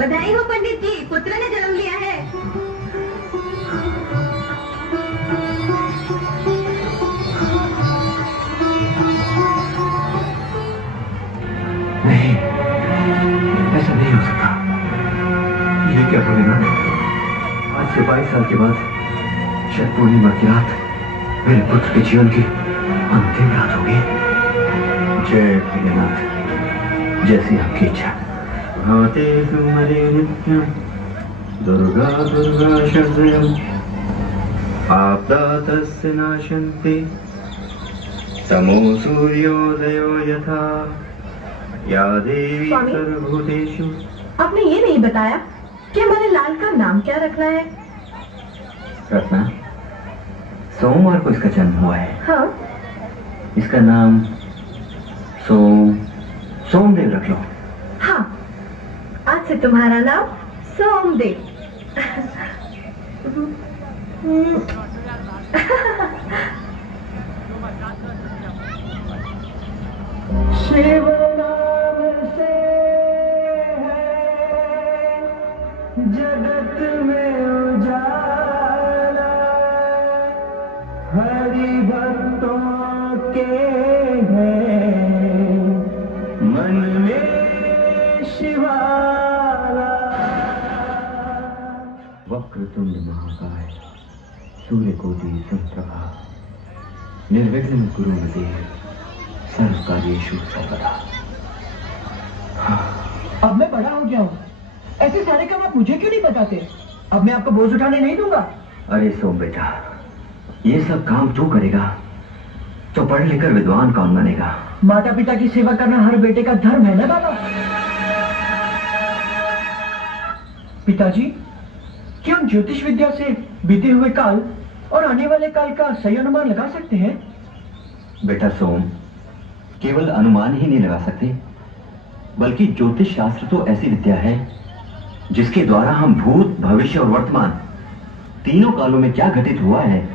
बधाई हो पंडित जी, पुत्र ने जन्म लिया है। नहीं, ऐसा नहीं हो सकता। ये क्या भोलेनाथ, आज से 22 साल के बाद शायद पूर्णिमा की रात मेरे पुत्र के जीवन की अंतिम रात होगी। जय भोलेनाथ, जैसी आपकी इच्छा। भाते सुमरे नित्यं दुर्गा दुर्गा शरणं आपदातस्य नाशन्ति तमो सूर्योदयो यथा या देवी सर्वभूतेषु। आपने ये नहीं बताया कि हमारे लाल का नाम क्या रखना है? रखना? सोमवार को इसका जन्म हुआ है। हाँ। इसका नाम सोमदेव रख लो। हाँ, आज से तुम्हारा नाम सोमदेव। शिव नाम से है जगत में उजाला, हरि भक्तों के हैं मन में शिवाला। वक्रतुंड महाकाय सूर्यकोटि समप्रभा निर्विघ्नं कुरु मे देव सर्वकार्येषु सर्वदा। अब मैं बड़ा हो गया हूँ, ऐसे सारे काम आप मुझे क्यों नहीं बताते? अब मैं आपको बोझ उठाने नहीं दूंगा। अरे सोम बेटा, ये सब काम तू करेगा तो पढ़ लिखकर विद्वान कौन बनेगा? माता पिता की सेवा करना हर बेटे का धर्म है ना बाबा? पिताजी, क्या हम ज्योतिष विद्या से बीते हुए काल और आने वाले काल का सही अनुमान लगा सकते हैं? बेटा सोम, केवल अनुमान ही नहीं लगा सकते, बल्कि ज्योतिष शास्त्र तो ऐसी विद्या है जिसके द्वारा हम भूत, भविष्य और वर्तमान तीनों कालों में क्या घटित हुआ है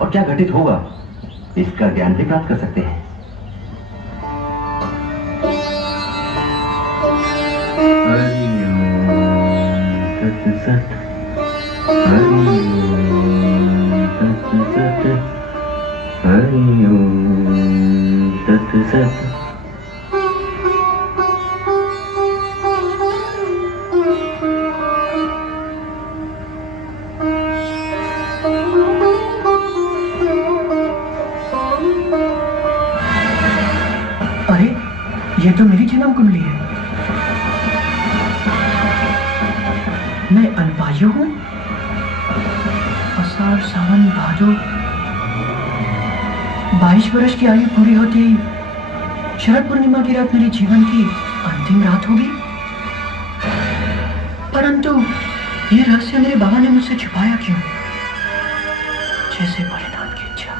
और क्या घटित होगा इसका ज्ञान भी प्राप्त कर सकते हैं। हरि ओम तत्सत, हरि ओम तत्सत, हरि ओम तत्सत। ये तो मेरी जन्म कुंडली है। मैं अल्पायु हूँ। आषाढ़ सावन भादो 22 वर्ष की आयु पूरी होते ही शरद पूर्णिमा की रात मेरे जीवन की अंतिम रात होगी। परंतु ये रहस्य मेरे बाबा ने मुझसे छुपाया क्यों? जैसे भोलेनाथ की इच्छा।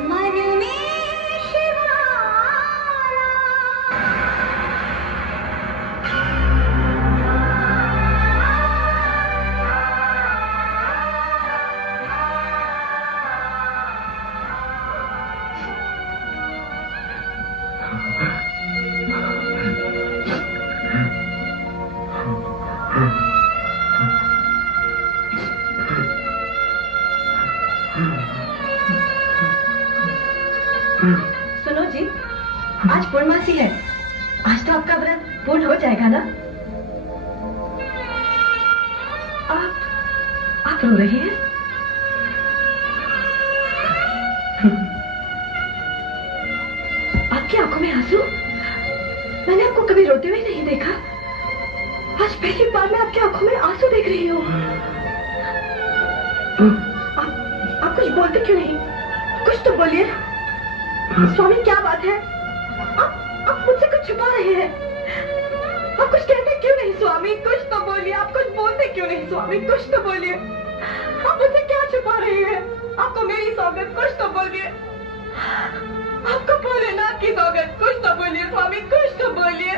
मन में तो आपका व्रत पूर्ण हो जाएगा ना? आप रो रहे हैं? आपकी आंखों में आंसू? मैंने आपको कभी रोते हुए नहीं देखा। आज पहली बार मैं आपकी आंखों में आंसू देख रही हूँ। आप कुछ बोलते क्यों नहीं? कुछ तो बोलिए। स्वामी क्या बात है? आप मुझसे कुछ छुपा रहे हैं। आप कुछ कहते क्यों नहीं स्वामी? कुछ तो बोलिए। आप कुछ बोलते क्यों नहीं स्वामी? कुछ तो बोलिए। आप मुझसे क्या छुपा रहे हैं? आपको मेरी सौगंध, कुछ तो बोलिए। आपको भोलेनाथ की सौगंध, कुछ तो बोलिए स्वामी, कुछ तो बोलिए।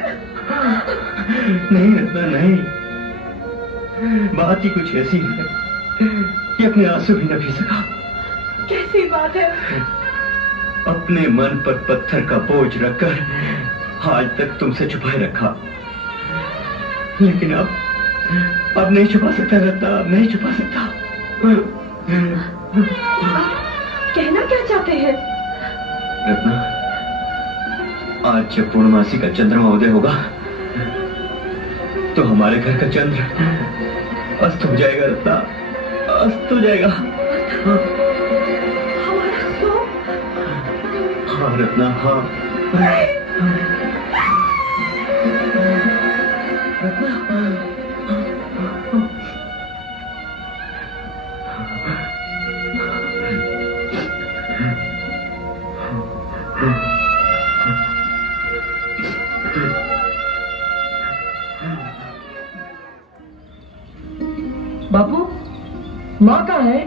नहीं रत्ना नहीं, बात ही कुछ ऐसी है कि अपने आंसू भी न पी सका। कैसी बात है? अपने मन पर पत्थर का बोझ रखकर आज तक तुमसे छुपाए रखा, लेकिन अब नहीं छुपा सकता रत्ना, अब नहीं छुपा सकता। कहना क्या चाहते हैं? रत्ना, आज जब पूर्णमासी का चंद्रमा उदय होगा तो हमारे घर का चंद्र अस्त हो जाएगा रत्ना, अस्त हो जाएगा। हाँ रत्ना, हाँ रत्ना। बापू, माँ कहाँ है?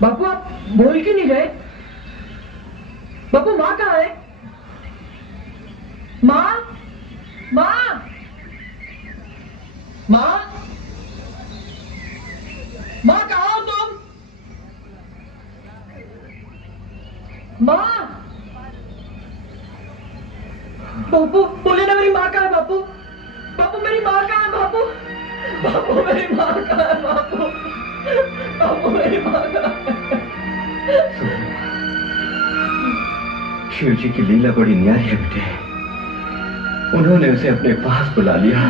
बापू आप बोल क्यों नहीं गए? बापू माँ कहाँ है? माँ, माँ, माँ, माँ कहाँ हो तुम? माँ, बापू बोले ना, मेरी माँ कहाँ है? बापू, बापू मेरी माँ कहाँ है? बापू, बापू मेरी माँ कहाँ है? बापू, बापू मेरी माँ कहाँ है? शिव जी की लीला बड़ी न्यारी है बेटे। उन्होंने उसे अपने पास बुला लिया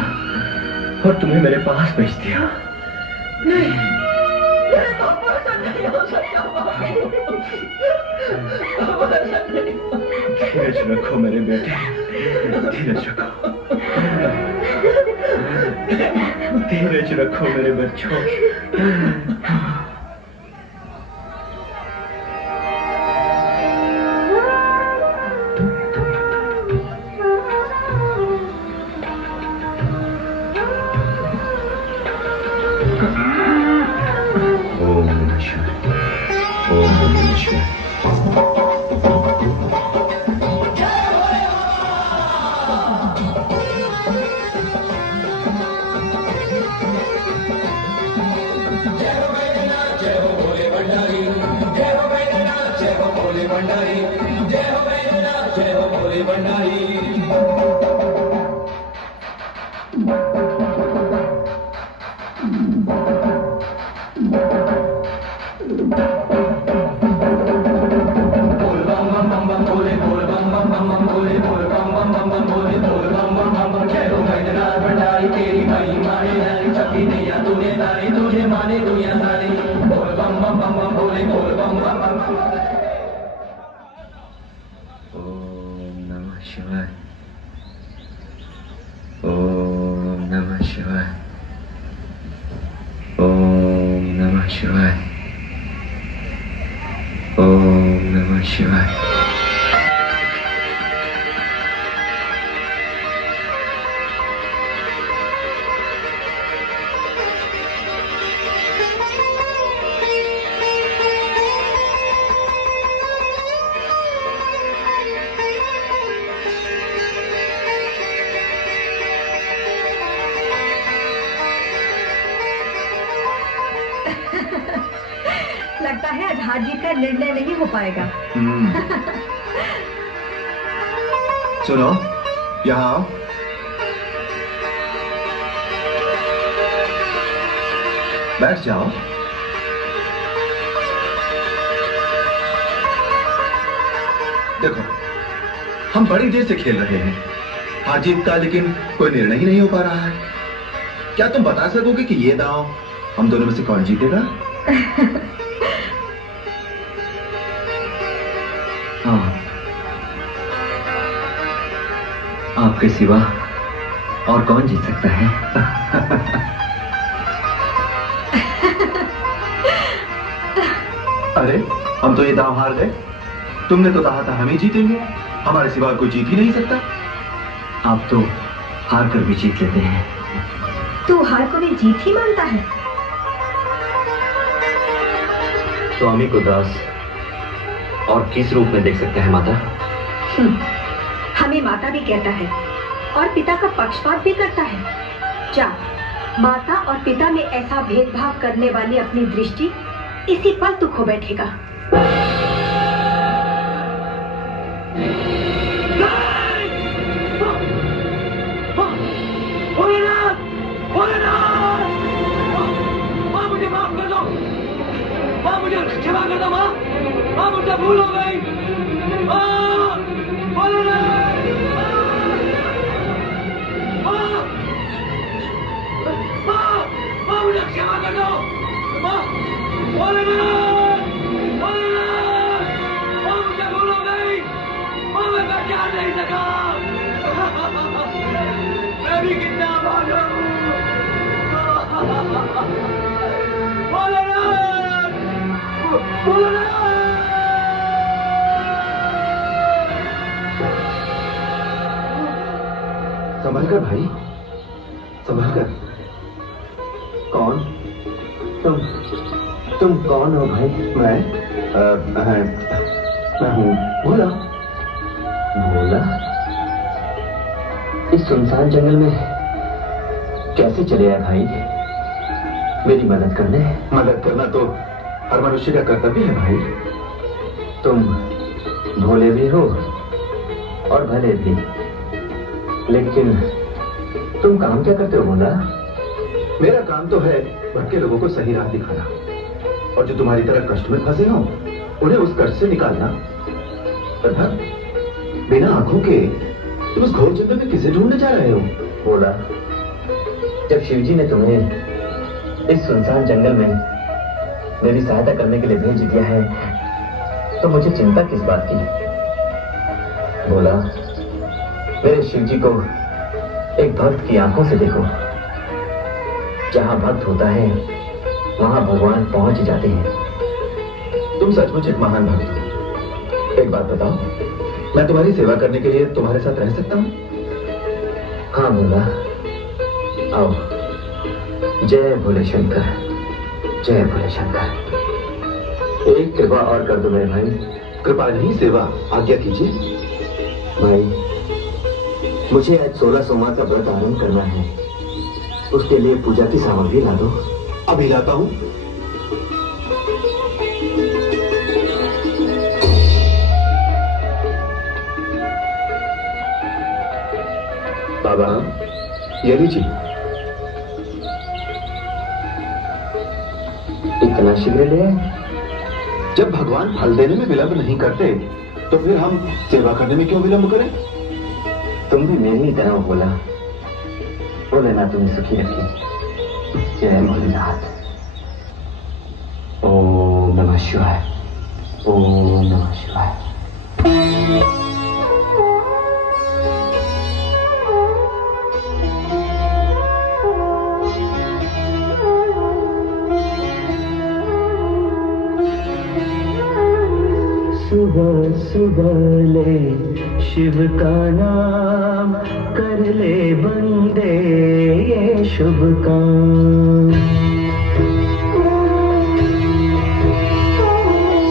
और तुम्हें मेरे पास भेज दिया। नहीं, मेरे बापू ऐसा नहीं हो सकता। बापू ऐसा नहीं। धीरज रखो मेरे बेटे, धीरज रखो, धीरज रखो मेरे बच्चों। ओम नमः शिवाय, ओम नमः शिवाय। लगता है आज हार जीत का निर्णय नहीं हो पाएगा। सुनो, यहाँ आओ। बैठ जाओ। देखो, हम बड़ी देर से खेल रहे हैं, हार जीत का लेकिन कोई निर्णय ही नहीं हो पा रहा है। क्या तुम बता सकोगे कि ये दांव हम दोनों में से कौन जीतेगा? हाँ, आपके सिवा और कौन जीत सकता है? अरे हम तो ये दांव हार गए। तुमने तो कहा था हम ही जीतेंगे, हमारे सिवा कोई जीत ही नहीं सकता। आप तो हार कर भी जीत लेते हैं। तू हार को भी जीत ही मानता है? स्वामी को दास और किस रूप में देख सकते हैं माता? हमें माता भी कहता है और पिता का पक्षपात भी करता है। जा, माता और पिता में ऐसा भेदभाव करने वाली अपनी दृष्टि इसी पल तू खो बैठेगा। माँ मुझे माफ कर दो, माँ मुझे क्षमा कर दो, माँ, माँ मुझसे भूल हो गई, माँ, भोलेनाथ, माँ, माँ मुझे क्षमा कर दो, माँ, भोलेनाथ, भोलेनाथ, माँ मुझे भूल हो गई, माँ मैं पहचान नहीं सका, मैं भी कितना भागा हूँ। भोलेनाथ! भोलेनाथ! संभल कर भाई, संभल कर। कौन? तुम कौन हो भाई? मैं हूँ भोला। भोला? इस सुनसान जंगल में कैसे चले आए भाई? मेरी मदद करने? मदद करना तो हर मनुष्य का कर्तव्य है भाई। तुम भोले भी हो और भले भी, लेकिन तुम काम क्या करते हो भोला? मेरा काम तो है भटके लोगों को सही राह दिखाना, और जो तुम्हारी तरह कष्ट में फंसे हो उन्हें उस कष्ट से निकालना। तथा बिना आंखों के तुम उस घोर जंगल में किसे ढूंढने जा रहे हो? भोला, जब शिवजी ने तुम्हें इस सुनसान जंगल में मेरी सहायता करने के लिए भेज दिया है, तो मुझे चिंता किस बात की? भोला, मेरे शिवजी को एक भक्त की आंखों से देखो। जहां भक्त होता है वहां भगवान पहुंच जाते हैं। तुम सचमुच एक महान भक्त हो। एक बात बताओ, मैं तुम्हारी सेवा करने के लिए तुम्हारे साथ रह सकता हूँ? हाँ भोला, आओ। जय भोले शंकर, जय भोले शंकर। एक कृपा और कर दो मेरे भाई। कृपा नहीं, सेवा। आज्ञा कीजिए भाई। मुझे आज 16 सोमवार का व्रत आरंभ करना है, उसके लिए पूजा की सामग्री ला दो। अभी लाता हूँ। बाबा, ये लीजिए। इतना शीघ्र ले आए? जब भगवान फल देने में विलंब नहीं करते तो फिर हम सेवा करने में क्यों विलंब करें? तुम भी मेरी ही तरह बोला। भोलेनाथ तुम्हें सुखी रखी। जय भोलेनाथ। ओम नमः शिवाय, ओम नमः शिवाय। सुबह सुबह ले शिव का नाम, कर ले बंदे ये शुभ काम।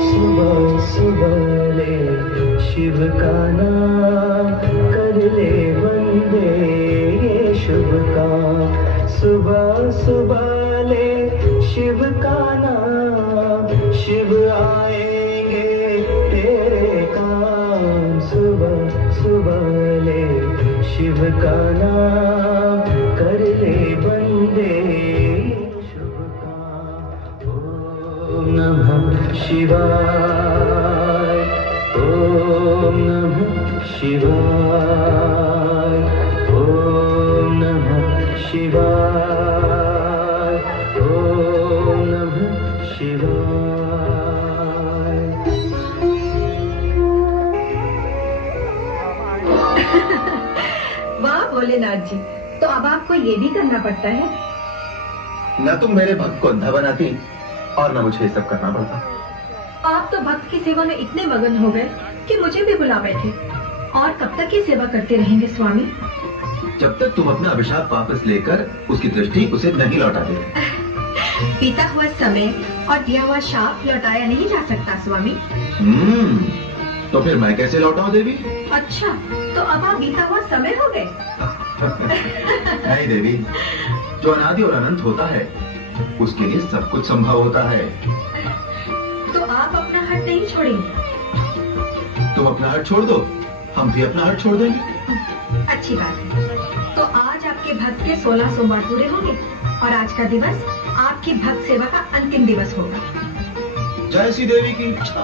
सुबह सुबह ले शिव का नाम, कर ले बंदे ये शुभ काम। सुबह सुबह ले शिव का नाम, शिव आएंगे तेरे काम। सुबह सुबह ले शिव का नाम, कर ले बंदे शुभ काम। ओम नमः शिवाय, ओम नमः शिवाय, ओम नमः शिवाय, ओम नमः शिवाय। वाह भोलेनाथ जी, तो अब आपको ये भी करना पड़ता है। न तुम मेरे भक्त को अंधा बनाती और न मुझे ये सब करना पड़ता। आप तो भक्त की सेवा में इतने मगन हो गए कि मुझे भी बुला बैठे। और कब तक ये सेवा करते रहेंगे स्वामी? जब तक तुम अपना अभिशाप वापस लेकर उसकी दृष्टि उसे नहीं लौटा दे। बीता हुआ समय और दिया हुआ शाप लौटाया नहीं जा सकता स्वामी। तो फिर मैं कैसे लौटाऊं देवी? अच्छा, तो अब आप बीता हुआ समय हो गए। नहीं देवी, जो अनादि और अनंत होता है उसके लिए सब कुछ संभव होता है। तो आप अपना हट नहीं छोड़ेंगे? तुम अपना हट छोड़ दो, हम भी अपना हट छोड़ देंगे। अच्छी बात है। तो आज आपके भक्त के 16 सोमवार पूरे होंगे और आज का दिवस आपकी भक्त सेवा का अंतिम दिवस होगा। जय श्री देवी की इच्छा।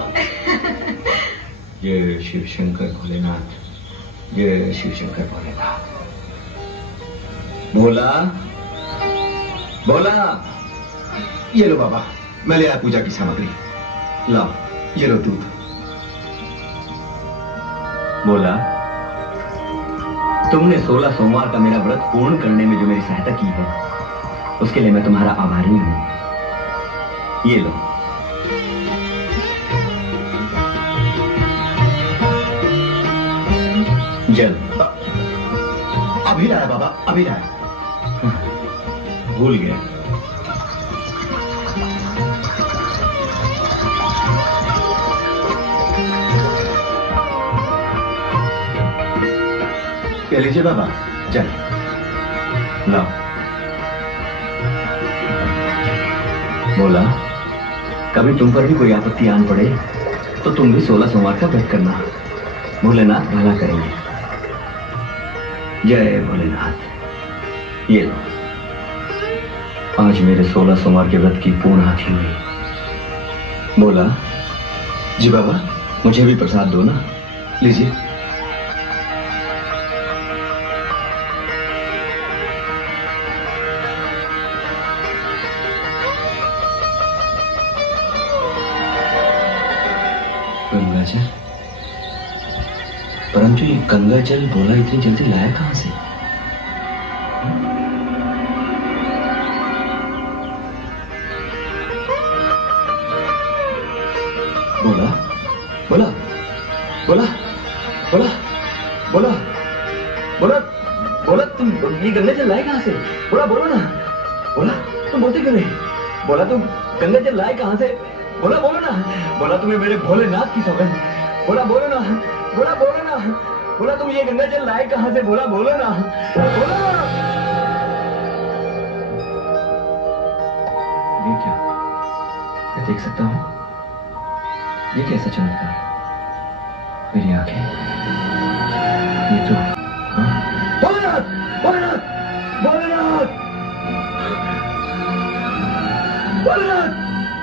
ये शिव शंकर भोलेनाथ, ये शिव शंकर भोलेनाथ। भोला, भोला, ये लो बाबा, मैं ले आया पूजा की सामग्री। लाओ, ये लो दूध। भोला, तुमने 16 सोमवार का मेरा व्रत पूर्ण करने में जो मेरी सहायता की है उसके लिए मैं तुम्हारा आभारी हूं। ये लो। जल। अभी लाया बाबा, अभी लाया। भूल गया। ले लीजिए बाबा, जल। लाओ। बोला, कभी तुम पर भी कोई आपत्ति आन पड़े तो तुम भी 16 सोमवार का व्रत करना। भोलेनाथ भला करेंगे। जय भोलेनाथ। ये लो, आज मेरे 16 सोमवार के व्रत की पूर्णाहुति हुई। बोला, जी बाबा, मुझे भी प्रसाद दो ना। लीजिए। गंगाजल, परंतु ये गंगाजल बोला इतनी जल्दी लाया कहां से? बोला, बोला, बोला, बोला, बोला, बोला, बोला, तुम ये गंगाजल लाए कहां से? बोला, बोलो ना। बोला, तुम बोलते क्यों नहीं? बोला, तुम गंगाजल लाए कहां से? बोला, बोलो ना। बोला, तुम्हें मेरे भोलेनाथ की सौगंध। बोला, बोलो ना। बोला, बोलो ना। बोला, तुम ये गंगाजल लाए कहां से? बोला, बोलो ना। बोला। ये क्या? मैं देख सकता हूं? ये कैसा चमत्कार? मेरी आंखें, ये तो भोलेनाथ, भोलेनाथ, भोलेनाथ, भोलेनाथ,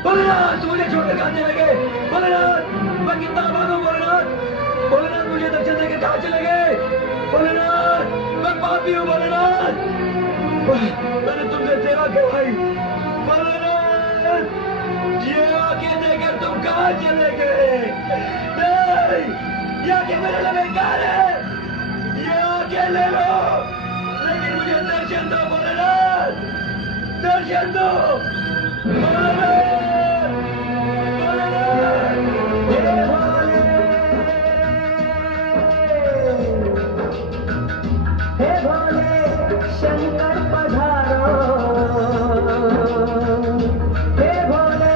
भोलेनाथ, मुझे छोड़कर कहां चले गए? भोलेनाथ, मैं कितना आभार हूं भोलेनाथ। भोलेनाथ, मुझे दर्शन देकर कहां चले गए? भोलेनाथ, मैं पापी हूं भोलेनाथ। मैंने तुमसे सेवा करवाई भोलेनाथ। ये आंखें देकर तुम कहां चले गए? नहीं, ये आंखें मेरे लिए बेकार है। ये आंखें ले लो, लेकिन मुझे दर्शन दो भोलेनाथ, दर्शन दो भोलेनाथ, भोलेनाथ, हे भोले, हे भोले शंकर पधारो, हे भोले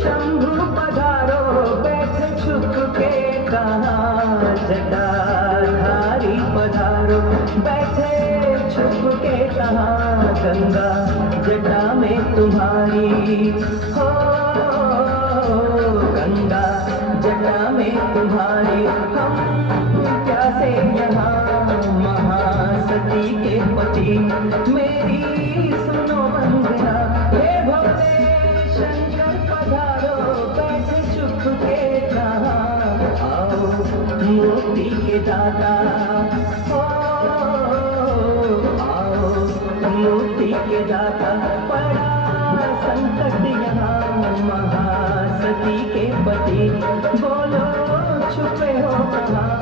शंभु पधारो, बैठे छुप के कहाँ जटाधारी पधारो, बैठे छुप के कहाँ गंगा जटा में तुम्हारी हो, गंगा जटा में तुम्हारी। हम प्यासे यहाँ महासती के पति, मेरी सुनो वंदना, हे भोले शंकर पधारो, बैठे चुप के कहाँ आओ, मोती के दाता, ओ आओ मुक्ति के दाता। पड़ा संकट यहाँ महासती के पति, बोलो छुपे हो कहाँ।